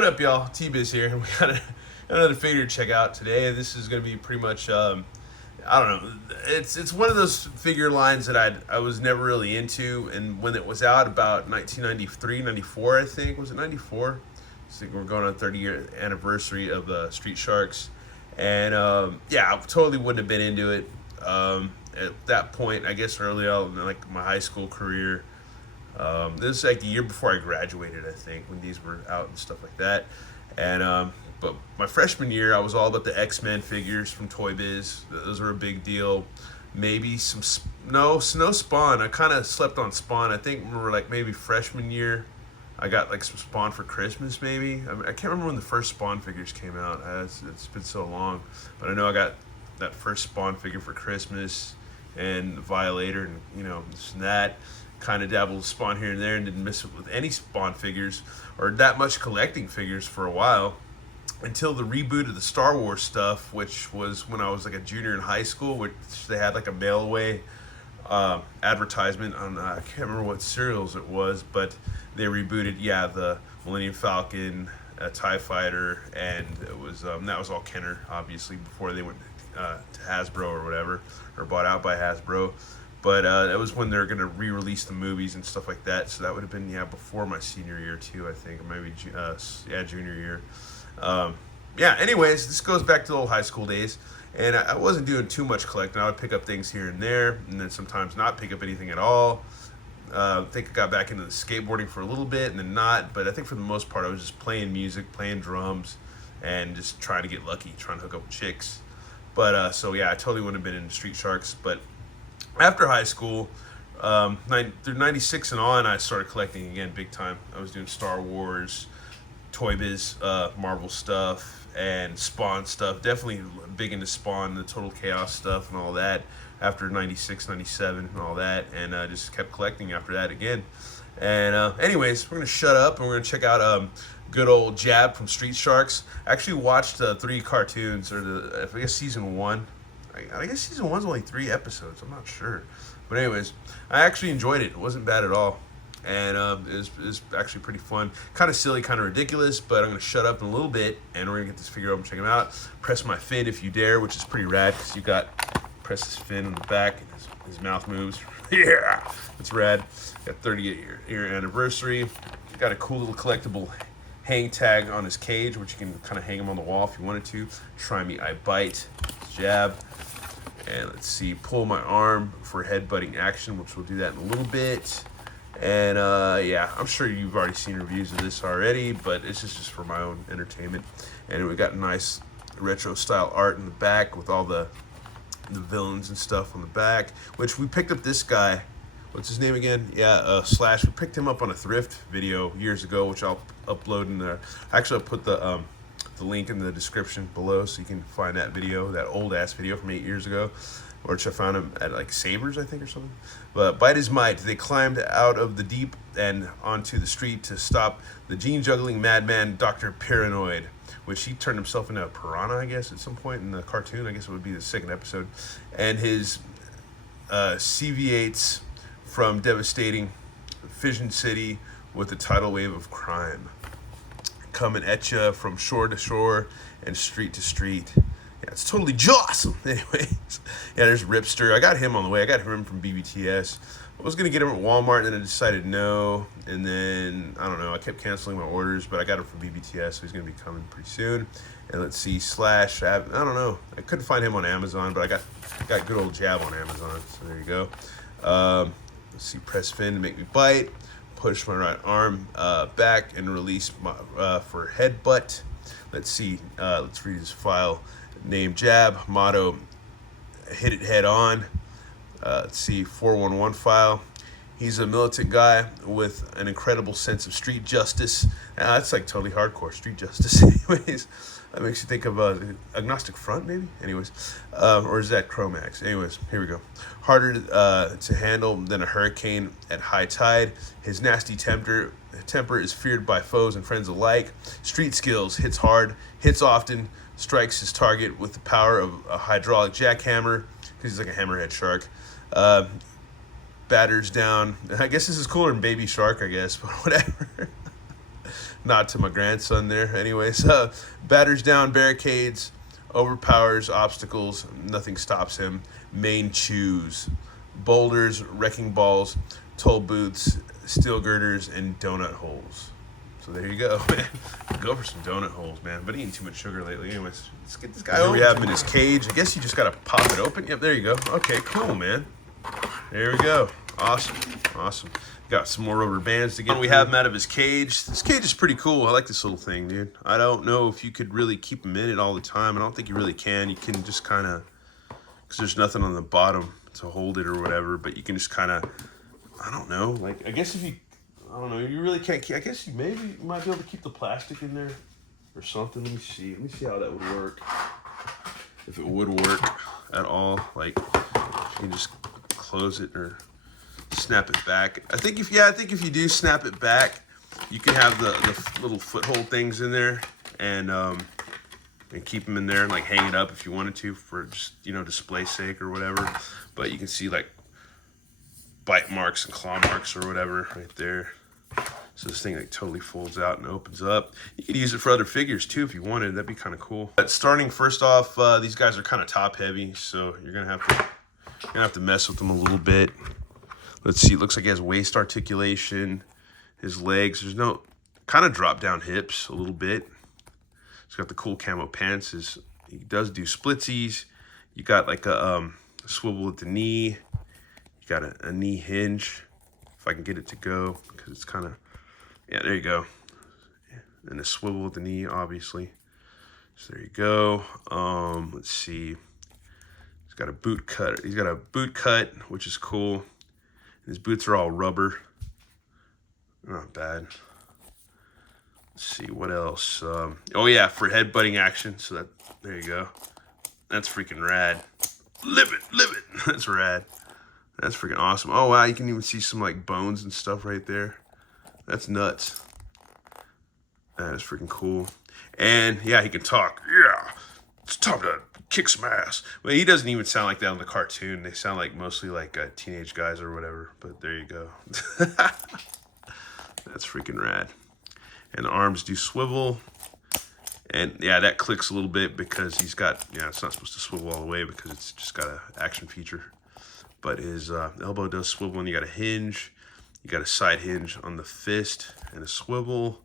What up, y'all? T-Biz here. We got another figure to check out today. This is going to be pretty much, I don't know. It's one of those figure lines that I was never really into, and when it was out about 1993, 94, I think. Was it 94? I think we're going on 30-year anniversary of Street Sharks, and yeah, I totally wouldn't have been into it at that point. I guess early on, in like my high school career. This is like the year before I graduated, I think, when these were out and stuff like that. And but my freshman year, I was all about the X-Men figures from Toy Biz. Those were a big deal. Maybe no Spawn. I kind of slept on Spawn. I think we were like maybe freshman year. I got like some Spawn for Christmas, maybe. I can't remember when the first Spawn figures came out. It's been so long, but I know I got that first Spawn figure for Christmas and the Violator, and this and that. Kind of dabbled with Spawn here and there, and didn't miss it with any Spawn figures or that much collecting figures for a while, until the reboot of the Star Wars stuff, which was when I was like a junior in high school, which they had like a mail away advertisement on I can't remember what serials it was, but they rebooted the Millennium Falcon, TIE Fighter, and it was that was all Kenner, obviously, before they went to Hasbro or whatever, or bought out by Hasbro. But that was when they're going to re-release the movies and stuff like that. So that would have been, before my senior year, too, I think. Or maybe, junior year. Anyways, this goes back to the old high school days. And I wasn't doing too much collecting. I would pick up things here and there, and then sometimes not pick up anything at all. I think I got back into the skateboarding for a little bit, and then not. But I think for the most part, I was just playing music, playing drums, and just trying to get lucky, trying to hook up with chicks. But, I totally wouldn't have been into Street Sharks. But after high school, through 96 and on, I started collecting again big time. I was doing Star Wars, Toy Biz, Marvel stuff, and Spawn stuff. Definitely big into Spawn, the Total Chaos stuff and all that after 96, 97 and all that. And just kept collecting after that again. And anyways, we're going to shut up and we're going to check out good old Jab from Street Sharks. I actually watched 3 cartoons, or I guess season 1. I guess season 1's only 3 episodes. I'm not sure. But anyways, I actually enjoyed it. It wasn't bad at all. And it was actually pretty fun. Kind of silly, kind of ridiculous, but I'm going to shut up in a little bit, and we're going to get this figure open and check him out. Press my fin if you dare, which is pretty rad, because you press his fin on the back, and his mouth moves. Yeah! It's rad. Got 30-year anniversary. Got a cool little collectible hang tag on his cage, which you can kind of hang him on the wall if you wanted to. Try me, I bite. Jab. And let's see, pull my arm for headbutting action, which we'll do that in a little bit. And I'm sure you've already seen reviews of this already, but it's just for my own entertainment. And we got nice retro style art in the back with all the villains and stuff on the back, which we picked up this guy. What's his name again? Slash. We picked him up on a thrift video years ago, which I'll upload in there. Actually, I'll put the link in the description below so you can find that video, that old ass video from 8 years ago, which I found him at like Savers, I think, or something. But bite his might, they climbed out of the deep and onto the street to stop the gene juggling madman Dr. Paranoid, which he turned himself into a piranha, I guess, at some point in the cartoon. I guess it would be the second episode. And his CV8s from devastating Fission City with a tidal wave of crime coming at you from shore to shore and street to street. Yeah, it's totally awesome. Anyways, there's Ripster. I got him on the way. I got him from BBTS. I was going to get him at Walmart, and then I decided no. And then, I don't know, I kept canceling my orders, but I got him from BBTS, so he's going to be coming pretty soon. And let's see, Slash, I don't know. I couldn't find him on Amazon, but I got good old Jab on Amazon, so there you go. Let's see, press fin to make me bite. Push my right arm back and release my, for headbutt. Let's see. Let's read his file. Name Jab. Motto, hit it head on. Let's see. 411 file. He's a militant guy with an incredible sense of street justice. That's like totally hardcore street justice. Anyways, that makes you think of Agnostic Front, maybe? Anyways, or is that Chromax? Anyways, here we go. Harder to handle than a hurricane at high tide. His nasty temper is feared by foes and friends alike. Street skills, hits hard, hits often, strikes his target with the power of a hydraulic jackhammer, because he's like a hammerhead shark. Batters down. I guess this is cooler than Baby Shark, I guess, but whatever. Nod to my grandson there. Anyways, batters down barricades, overpowers obstacles, nothing stops him. Main chews, boulders, wrecking balls, toll booths, steel girders, and donut holes. So there you go, man. Go for some donut holes, man. But eating too much sugar lately. Anyways, let's get this guy over. We have him in his cage. I guess you just gotta pop it open. Yep, there you go. Okay, cool, man. There we go. Awesome, awesome. Got some more rubber bands to get. We have him out of his cage. This cage is pretty cool. I like this little thing, dude. I don't know if you could really keep him in it all the time. I don't think you really can. You can just kind of, because there's nothing on the bottom to hold it or whatever, but you can just kind of, I don't know. Like, I guess if you, I don't know, you really can't keep, I guess you might be able to keep the plastic in there or something. Let me see. Let me see how that would work. If it would work at all. Like, you can just close it or snap it back. I think if you do snap it back, you can have the little foothold things in there and keep them in there and like hang it up if you wanted to for just, you know, display sake or whatever. But you can see like bite marks and claw marks or whatever right there. So this thing like totally folds out and opens up. You could use it for other figures too if you wanted. That'd be kind of cool. But starting first off, these guys are kind of top heavy, so you're gonna have to mess with them a little bit. Let's see. It looks like he has waist articulation. His legs, there's no kind of drop down hips a little bit. He's got the cool camo pants. He does do splitsies. You got like a swivel at the knee. You got a knee hinge. If I can get it to go, because it's kind of, yeah, there you go. And a swivel at the knee, obviously. So there you go. Let's see. He's got a boot cut. He's got a boot cut, which is cool. His boots are all rubber. Not bad. Let's see what else. Oh yeah, for headbutting action. So there you go. That's freaking rad. Live it. That's rad. That's freaking awesome. Oh wow, you can even see some like bones and stuff right there. That's nuts. That is freaking cool. And yeah, he can talk. Yeah, it's time to kick some ass. But he doesn't even sound like that in the cartoon. They sound like mostly like teenage guys or whatever. But there you go. That's freaking rad. And the arms do swivel. And yeah, that clicks a little bit because he's got, yeah, it's not supposed to swivel all the way because it's just got an action feature. But his elbow does swivel, and you got a hinge. You got a side hinge on the fist and a swivel.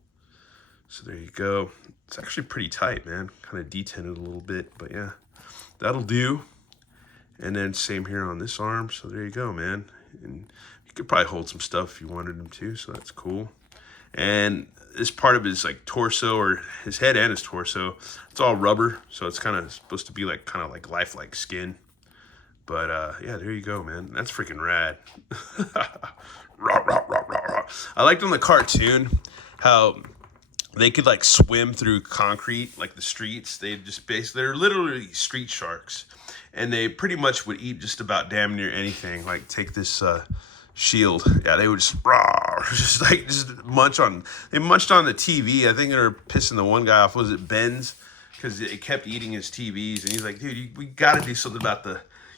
So there you go. It's actually pretty tight, man. Kind of detented a little bit, but yeah, that'll do. And then same here on this arm. So there you go, man. And you could probably hold some stuff if you wanted him to, so that's cool. And this part of his like torso, or his head and his torso, it's all rubber, so it's kind of supposed to be like kind of like lifelike skin. But yeah, there you go, man. That's freaking rad. Rah, rah, rah, rah, rah. I liked on the cartoon how they could like swim through concrete, like the streets. They just they're literally street sharks, and they pretty much would eat just about damn near anything. Like take this shield, yeah, they would just munch on. They munched on the TV. I think they were pissing the one guy off. Was it Ben's? Because it kept eating his TVs, and he's like, dude, we got to do something about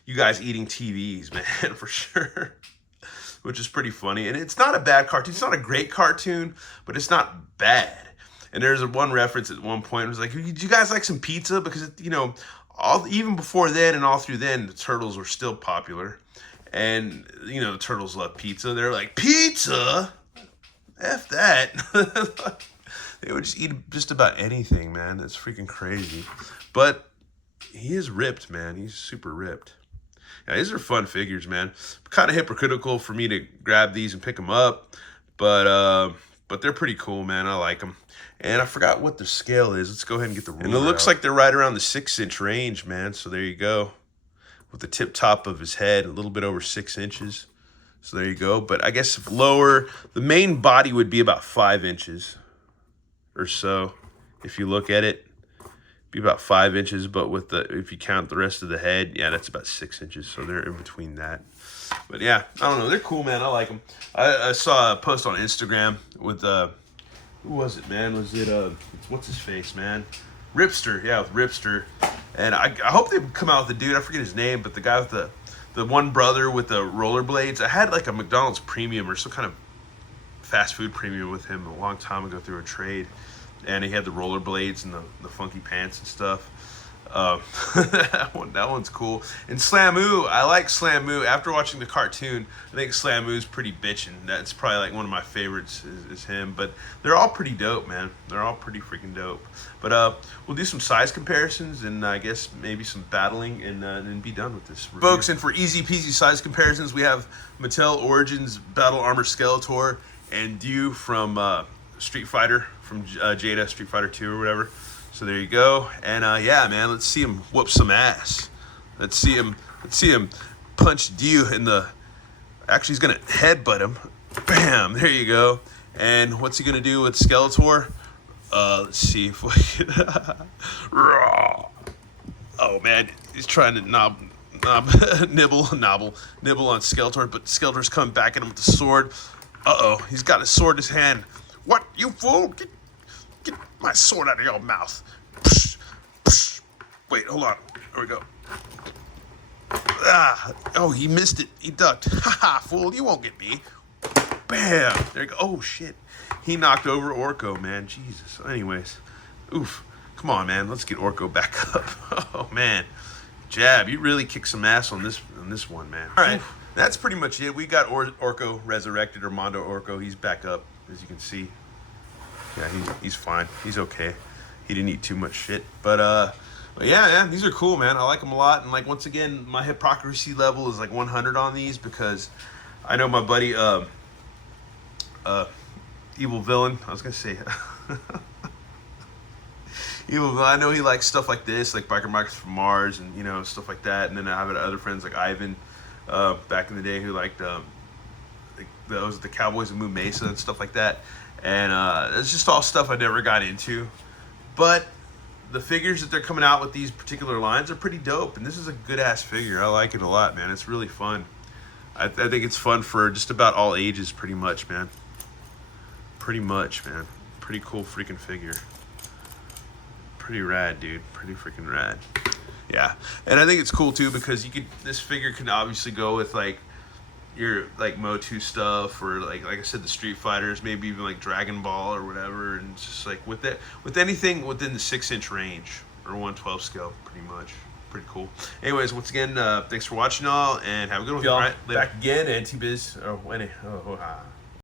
you guys eating TVs, man, for sure. Which is pretty funny, and it's not a bad cartoon. It's not a great cartoon, but it's not bad. And there's one reference at one point. It was like, "Did you guys like some pizza?" Because you know, even before then and all through then, the turtles were still popular, and you know, the turtles love pizza. They're like, pizza, f that. They would just eat just about anything, man. That's freaking crazy. But he is ripped, man. He's super ripped. Yeah, these are fun figures, man. Kind of hypocritical for me to grab these and pick them up, but they're pretty cool, man. I like them. And I forgot what the scale is. Let's go ahead and get the ruler. And it looks like they're right around the 6-inch range, man. So there you go. With the tip top of his head, a little bit over 6 inches. So there you go. But I guess lower, the main body would be about 5 inches or so. If you look at it, be about 5 inches. But with if you count the rest of the head, yeah, that's about 6 inches. So they're in between that. But yeah, I don't know. They're cool, man. I like them. I saw a post on Instagram with who was it, man? Was it what's his face, man? Ripster, yeah, with Ripster. And I hope they come out with the dude. I forget his name, but the guy with the one brother with the rollerblades. I had like a McDonald's premium or some kind of fast food premium with him a long time ago through a trade, and he had the rollerblades and the funky pants and stuff. That one's cool. And Slamoo, I like Slamoo. After watching the cartoon, I think Slamoo's pretty bitchin'. That's probably like one of my favorites is him. But they're all pretty dope, man. They're all pretty freaking dope. But we'll do some size comparisons and I guess maybe some battling and then be done with this review. Folks, and for easy peasy size comparisons, we have Mattel Origins Battle Armor Skeletor and Dew from Street Fighter, from Jada, Street Fighter 2 or whatever. So there you go, and yeah, man, let's see him whoop some ass. Let's see him punch Dew in the. Actually, he's gonna headbutt him. Bam! There you go. And what's he gonna do with Skeletor? Let's see if we can. Oh man, he's trying to nibble on Skeletor, but Skeletor's coming back at him with the sword. He's got his sword in his hand. What, you fool? Get my sword out of your mouth. Psh, psh. Wait, hold on. There we go. Oh, he missed it. He ducked. Ha, fool, you won't get me. Bam. There you go. Oh, shit. He knocked over Orko, man. Jesus. Anyways. Oof. Come on, man. Let's get Orko back up. Oh, man. Jab, you really kicked some ass on this one, man. All right. That's pretty much it. We got Orko resurrected, or Mondo Orko. He's back up, as you can see. Yeah, he's fine. He's okay. He didn't eat too much shit. But yeah, man, these are cool, man. I like them a lot. And like, once again, my hypocrisy level is like 100 on these because I know my buddy, Evil Villain. I was gonna say Evil Villain. I know he likes stuff like this, like Biker Mike's from Mars, and you know, stuff like that. And then I have other friends like Ivan, back in the day, who liked those the Cowboys of Moo Mesa and stuff like that. And it's just all stuff I never got into. But the figures that they're coming out with these particular lines are pretty dope. And this is a good-ass figure. I like it a lot, man. It's really fun. I think it's fun for just about all ages, pretty much, man. Pretty much, man. Pretty cool freaking figure. Pretty rad, dude. Pretty freaking rad. Yeah. And I think it's cool, too, because this figure can obviously go with, like, your like Motu stuff, or like I said, the Street Fighters, maybe even like Dragon Ball or whatever, and it's just like with anything within the 6-inch range or 1/12 scale, pretty much. Pretty cool. Anyways, once again, thanks for watching all, and have a good one. All right, back again, Anti-Biz.